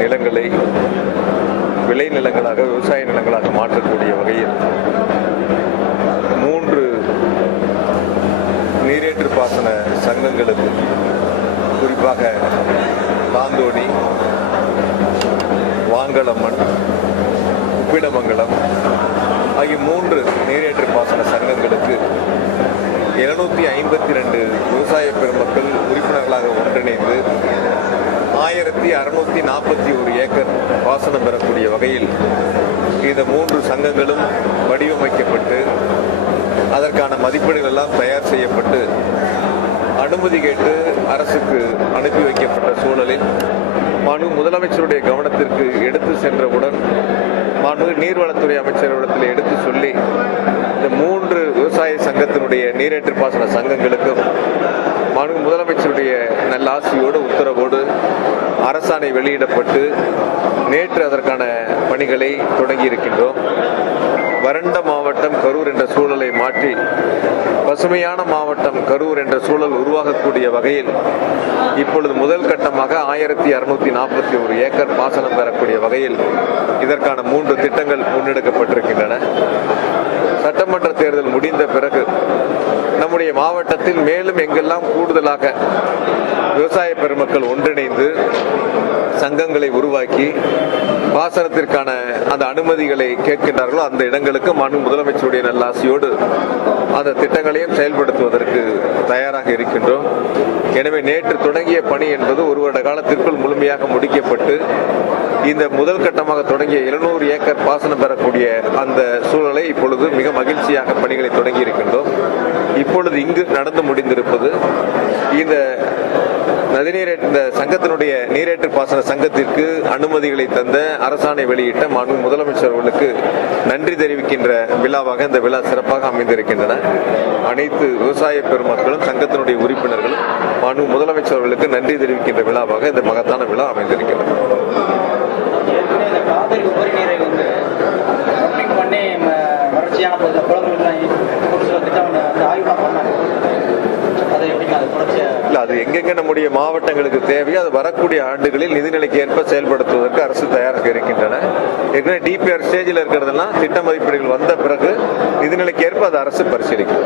நிலங்களை விளை நிலங்களாக, விவசாய நிலங்களாக மாற்றக்கூடிய வகையில் 3 நீரேற்று பாசன சங்கங்களுக்கு, குறிப்பாக தாந்தோணி, வாங்களம்மன், உப்பிடமங்கலம் ஆகிய 3 நீரேற்று பாசன சங்கங்களுக்கு 752 விவசாய பெருமக்கள் உறுப்பினர்களாக ஒன்றிணைந்து 1641 ஏக்கர் பாசனம் பெறக்கூடிய வகையில் இந்த 3 சங்கங்களும் வடிவமைக்கப்பட்டு அதற்கான மதிப்பீடுகள் எல்லாம் தயார் செய்யப்பட்டு அனுமதி கேட்டு அரசுக்கு அனுப்பி வைக்கப்பட்ட சூழலில் முதலமைச்சருடைய கவனத்திற்கு எடுத்து சென்றவுடன் நீர்வளத்துறை அமைச்சரிடத்தில் எடுத்து சொல்லி இந்த 3 விவசாய சங்கத்தினுடைய நீரேற்று பாசன சங்கங்களுக்கும் முதலமைச்சருடைய நல்ல ஆசியோடு உத்தரவோடு அரசாணை வெளியிடப்பட்டு நேற்று அதற்கான பணிகளை தொடங்கி இருக்கின்றோம். வறண்ட மாவட்டம் கரூர் என்ற சூழலை மாற்றி பசுமையான மாவட்டம் கரூர் என்ற சூழல் உருவாகக்கூடிய வகையில் இப்பொழுது முதல் கட்டமாக 1641 ஏக்கர் பாசனம் பெறக்கூடிய வகையில் இதற்கான 3 திட்டங்கள் முன்னெடுக்கப்பட்டிருக்கின்றன. சட்டமன்ற தேர்தல் முடிந்த பிறகு நம்முடைய மாவட்டத்தில் மேலும் எங்கெல்லாம் கூடுதலாக விவசாய பெருமக்கள் ஒன்றிணைந்து சங்கங்களை உருவாக்கி பாசனத்திற்கான அந்த அனுமதிகளை கேட்கின்றார்களோ அந்த இடங்களுக்கு முதலமைச்சருடைய நல்லாசியோடு அந்த திட்டங்களையும் செயல்படுத்துவதற்கு தயாராக இருக்கின்றோம். எனவே நேற்று தொடங்கிய பணி என்பது 1 வருட காலத்திற்குள் முழுமையாக முடிக்கப்பட்டு இந்த முதல் கட்டமாக தொடங்கிய 700 ஏக்கர் பாசனம் பெறக்கூடிய அந்த சூழலை இப்பொழுது மிக மகிழ்ச்சியாக பணிகளை தொடங்கி இருக்கின்றோம். இப்பொழுது இங்கு நடந்து முடிந்திருப்பது இந்த இந்த சங்கத்தினுடைய நீரேற்று பாசன சங்கத்திற்கு அனுமதிகளை தந்த அரசாணை வெளியிட்ட முதலமைச்சர் அவர்களுக்கு நன்றி தெரிவிக்கின்ற விழாவாக இந்த விழா சிறப்பாக அமைந்திருக்கின்றன. அனைத்து விவசாய பெருமக்களும் சங்கத்தினுடைய உறுப்பினர்களும் முதலமைச்சர் அவர்களுக்கு நன்றி தெரிவிக்கின்ற விழாவாக இந்த மகத்தான விழா அமைந்திருக்கின்றன. அது எங்கெங்க நம்முடைய மாவட்டங்களுக்கு தேவையோ அது வரக்கூடிய ஆண்டுகளில் நிதிநிலைக்கு ஏற்ப செயல்படுத்துவதற்கு அரசு தயாராக இருக்கின்றன. ஏற்கனவே டிபிஆர் ஸ்டேஜில் இருக்கிறதெல்லாம் திட்ட மதிப்பீடுகள் வந்த பிறகு நிதிநிலைக்கு ஏற்ப அது அரசு பரிசீலிக்கும்.